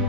You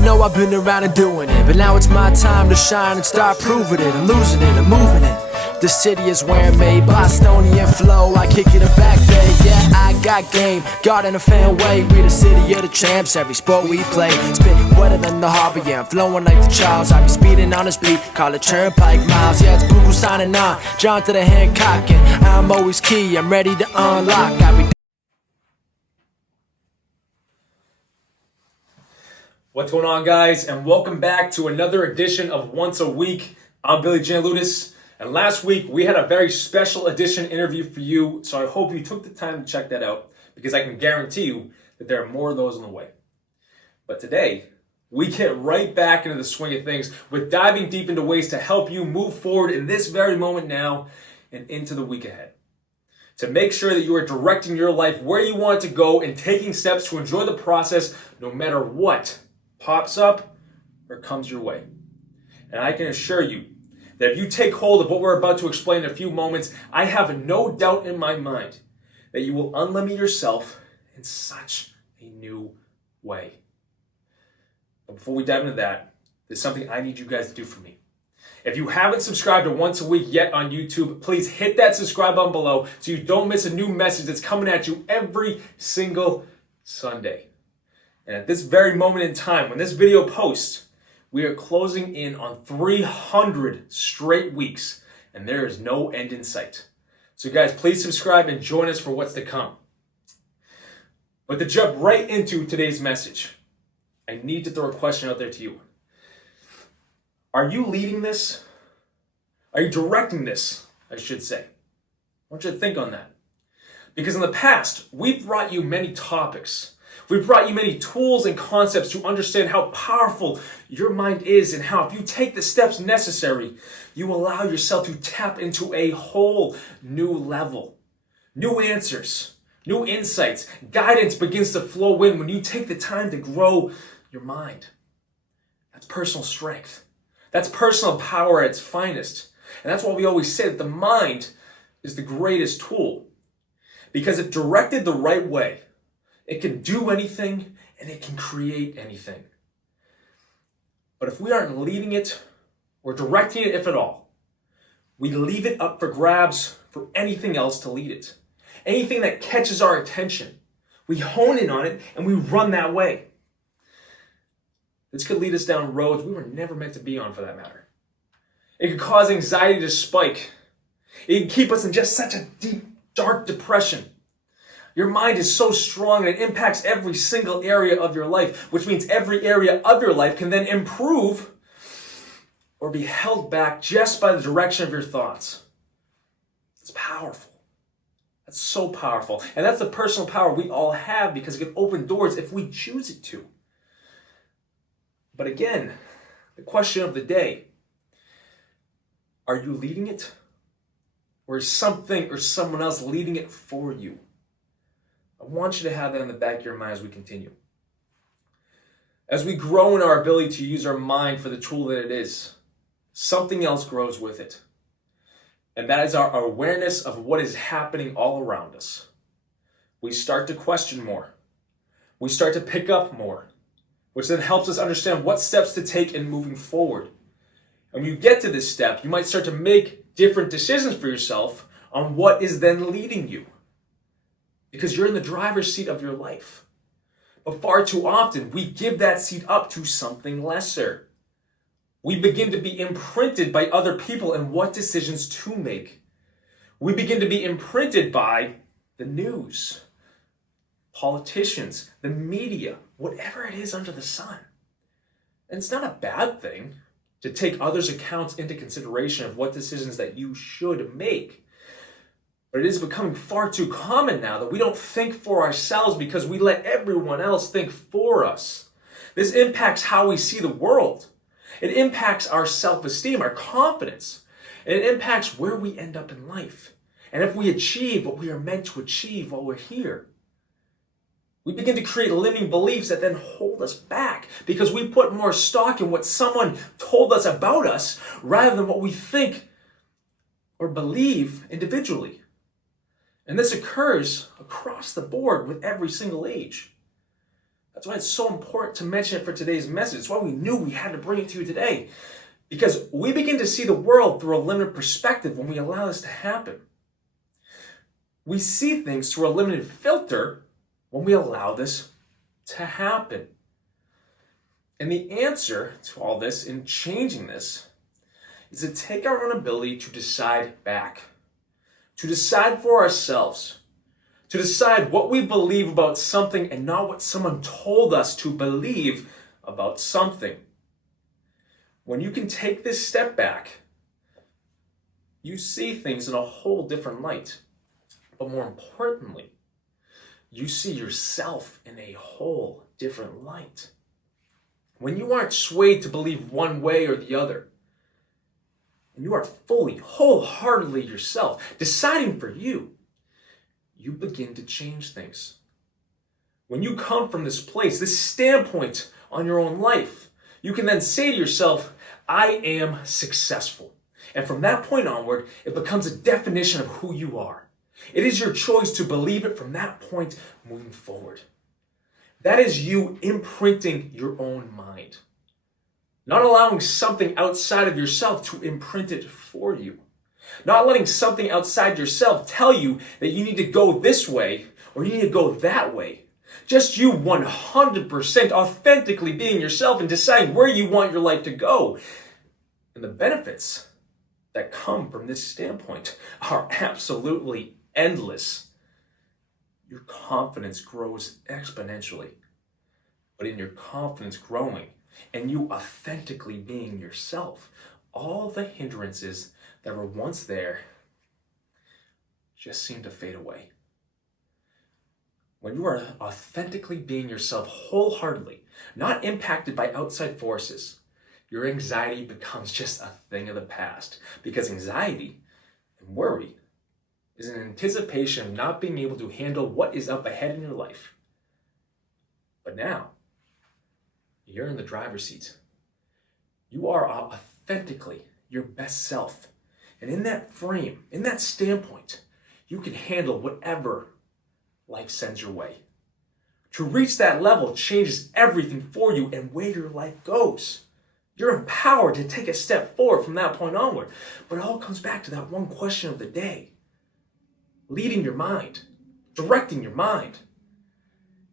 know I've been around and doing it, but now it's my time to shine and start proving it. I'm losing it, I'm moving it. The city is where I'm made, Bostonian flow, I kick it a back day. Yeah, I got game, God in a fan way. We the city of the champs, every sport we play. Spit wetter than the harbor, yeah, I'm flowing like the Charles. I be speeding on this beat, call it Turnpike Miles. Yeah, it's Google signing on, John to the Hancock, and I'm always key, I'm ready to unlock. I be What's going on, guys, and welcome back to another edition of Once a Week. I'm Billy Janludis, and last week we had a very special edition interview for you, so I hope you took the time to check that out, because I can guarantee you that there are more of those on the way. But today, we get right back into the swing of things with diving deep into ways to help you move forward in this very moment now and into the week ahead. To make sure that you are directing your life where you want it to go and taking steps to enjoy the process no matter what pops up or comes your way. And I can assure you that if you take hold of what we're about to explain in a few moments, I have no doubt in my mind that you will unlimit yourself in such a new way. But before we dive into that, there's something I need you guys to do for me. If you haven't subscribed to Once a Week yet on YouTube, please hit that subscribe button below so you don't miss a new message that's coming at you every single Sunday. And at this very moment in time, when this video posts, we are closing in on 300 straight weeks, and there is no end in sight. So guys, please subscribe and join us for what's to come. But to jump right into today's message, I need to throw a question out there to you. Are you leading this? Are you directing this, I should say? I want you to think on that. Because in the past, we've brought you many topics. We've brought you many tools and concepts to understand how powerful your mind is and how if you take the steps necessary, you allow yourself to tap into a whole new level. New answers, new insights, guidance begins to flow in when you take the time to grow your mind. That's personal strength. That's personal power at its finest. And that's why we always say that the mind is the greatest tool. Because if directed the right way, it can do anything and it can create anything. But if we aren't leading it or directing it, if at all, we leave it up for grabs for anything else to lead it. Anything that catches our attention, we hone in on it and we run that way. This could lead us down roads we were never meant to be on, for that matter. It could cause anxiety to spike. It can keep us in just such a deep, dark depression. Your mind is so strong and it impacts every single area of your life, which means every area of your life can then improve or be held back just by the direction of your thoughts. It's powerful. That's so powerful. And that's the personal power we all have because it can open doors if we choose it to. But again, the question of the day, are you leading it? Or is something or someone else leading it for you? I want you to have that in the back of your mind as we continue. As we grow in our ability to use our mind for the tool that it is, something else grows with it. And that is our awareness of what is happening all around us. We start to question more. We start to pick up more, which then helps us understand what steps to take in moving forward. And when you get to this step, you might start to make different decisions for yourself on what is then leading you. Because you're in the driver's seat of your life. But far too often, we give that seat up to something lesser. We begin to be imprinted by other people and what decisions to make. We begin to be imprinted by the news, politicians, the media, whatever it is under the sun. And it's not a bad thing to take others' accounts into consideration of what decisions that you should make. But it is becoming far too common now that we don't think for ourselves because we let everyone else think for us. This impacts how we see the world. It impacts our self-esteem, our confidence. And it impacts where we end up in life. And if we achieve what we are meant to achieve while we're here. We begin to create limiting beliefs that then hold us back because we put more stock in what someone told us about us rather than what we think or believe individually. And this occurs across the board with every single age. That's why it's so important to mention it for today's message. That's why we knew we had to bring it to you today. Because we begin to see the world through a limited perspective when we allow this to happen. We see things through a limited filter when we allow this to happen. And the answer to all this in changing this is to take our own ability to decide back. To decide for ourselves. To decide what we believe about something and not what someone told us to believe about something. When you can take this step back, you see things in a whole different light. But more importantly, you see yourself in a whole different light. When you aren't swayed to believe one way or the other, and you are fully, wholeheartedly yourself, deciding for you, you begin to change things. When you come from this place, this standpoint on your own life, you can then say to yourself, I am successful. And from that point onward, it becomes a definition of who you are. It is your choice to believe it from that point moving forward. That is you imprinting your own mind. Not allowing something outside of yourself to imprint it for you. Not letting something outside yourself tell you that you need to go this way or you need to go that way. Just you 100% authentically being yourself and deciding where you want your life to go. And the benefits that come from this standpoint are absolutely endless. Your confidence grows exponentially. But in your confidence growing and you authentically being yourself, all the hindrances that were once there just seem to fade away. When you are authentically being yourself wholeheartedly, not impacted by outside forces, your anxiety becomes just a thing of the past. Because anxiety and worry is an anticipation of not being able to handle what is up ahead in your life. But now, you're in the driver's seat. You are authentically your best self. And in that frame, in that standpoint, you can handle whatever life sends your way. To reach that level changes everything for you and where your life goes. You're empowered to take a step forward from that point onward. But it all comes back to that one question of the day. Leading your mind. Directing your mind.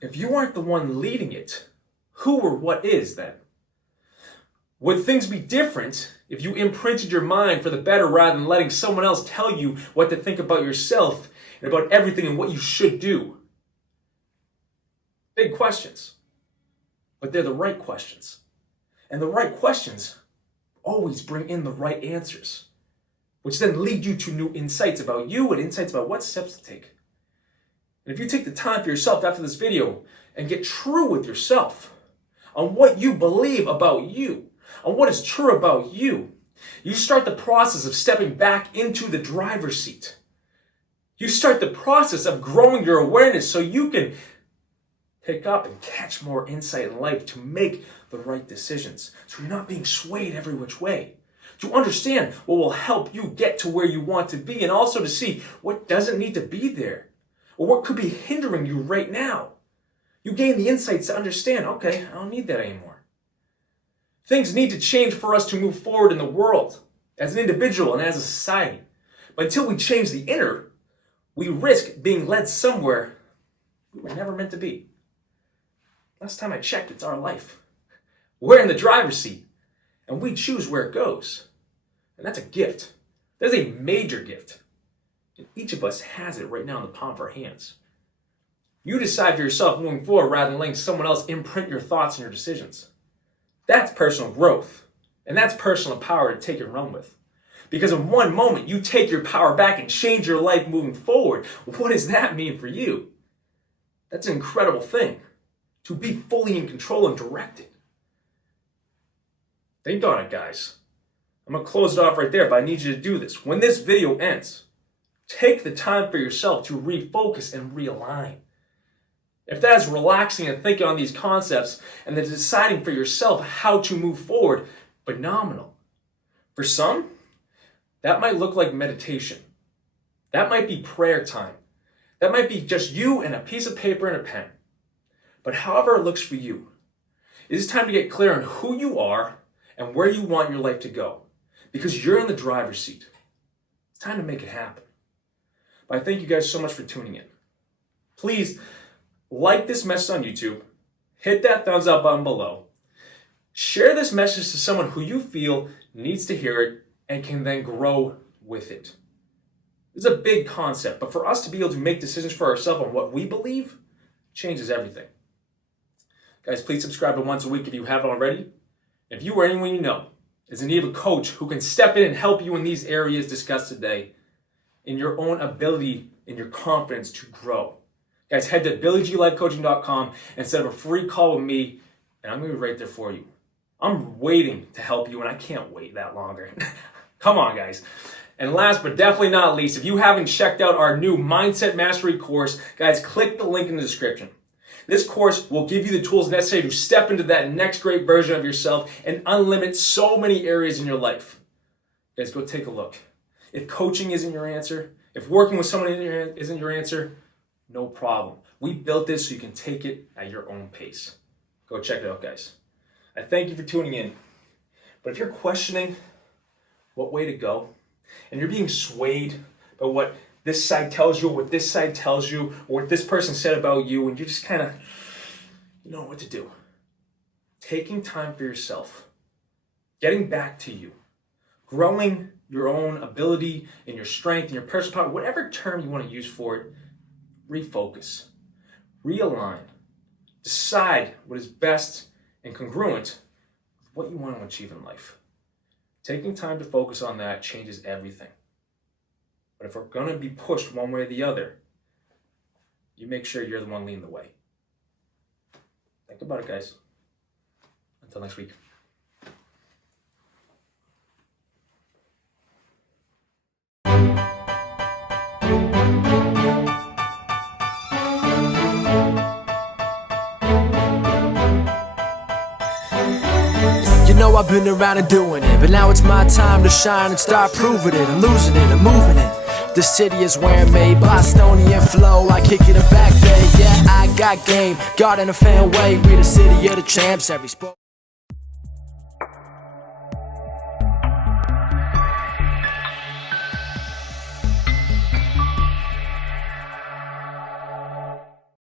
If you aren't the one leading it, who or what is then? Would things be different if you imprinted your mind for the better rather than letting someone else tell you what to think about yourself and about everything and what you should do? Big questions. But they're the right questions. And the right questions always bring in the right answers, which then lead you to new insights about you and insights about what steps to take. And if you take the time for yourself after this video and get true with yourself on what you believe about you, on what is true about you, you start the process of stepping back into the driver's seat. You start the process of growing your awareness so you can pick up and catch more insight in life to make the right decisions. So you're not being swayed every which way. To understand what will help you get to where you want to be and also to see what doesn't need to be there or what could be hindering you right now. You gain the insights to understand, okay, I don't need that anymore. Things need to change for us to move forward in the world as an individual and as a society. But until we change the inner, we risk being led somewhere we were never meant to be. Last time I checked, it's our life. We're in the driver's seat, and we choose where it goes. And that's a gift. That's a major gift. And each of us has it right now in the palm of our hands. You decide for yourself moving forward rather than letting someone else imprint your thoughts and your decisions. That's personal growth. And that's personal power to take and run with. Because in one moment, you take your power back and change your life moving forward. What does that mean for you? That's an incredible thing. To be fully in control and directed. Think on it, guys. I'm going to close it off right there, but I need you to do this. When this video ends, take the time for yourself to refocus and realign. If that is relaxing and thinking on these concepts and then deciding for yourself how to move forward, phenomenal. For some, That might look like meditation. That might be prayer time. That might be just you and a piece of paper and a pen. But however it looks for you, it is time to get clear on who you are and where you want your life to go, because you're in the driver's seat. It's time to make it happen. But I thank you guys so much for tuning in. Please like this message on YouTube, hit that thumbs up button below, share this message to someone who you feel needs to hear it and can then grow with it. This is a big concept, but for us to be able to make decisions for ourselves on what we believe changes everything. Guys, please subscribe to Once a Week if you haven't already. If you or anyone you know is in need of a coach who can step in and help you in these areas discussed today, in your own ability and your confidence to grow, guys, head to BillyGLifeCoaching.com and set up a free call with me, and I'm going to be right there for you. I'm waiting to help you, and I can't wait that longer. Come on, guys. And last but definitely not least, if you haven't checked out our new Mindset Mastery course, guys, click the link in the description. This course will give you the tools necessary to step into that next great version of yourself and unlimit so many areas in your life. Guys, go take a look. If coaching isn't your answer, if working with someone isn't your answer, no problem. We built this so you can take it at your own pace. Go check it out, guys. I thank you for tuning in. But if you're questioning what way to go, and you're being swayed by what this side tells you, or what this side tells you, or what this person said about you, and you're just kind of, you know what to do. Taking time for yourself, getting back to you, growing your own ability and your strength and your personal power, whatever term you want to use for it, refocus, realign, decide what is best and congruent with what you want to achieve in life. Taking time to focus on that changes everything. But if we're going to be pushed one way or the other, you make sure you're the one leading the way. Think about it, guys. Until next week. You know I've been around and doing it, but now it's my time to shine and start proving it. I'm losing it, I'm moving it. The city is where I'm made, Bostonian flow, I kick it a back day. Yeah, I got game, God in a fan way. We the city of the champs, every sport.